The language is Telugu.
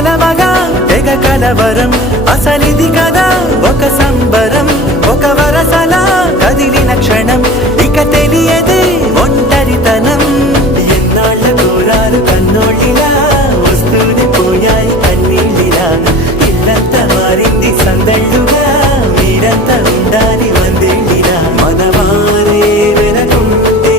కలవగా తెగ కలవరం అసలిది కదా ఒక సంబరం ఒక వరసలా కదిలిన క్షణం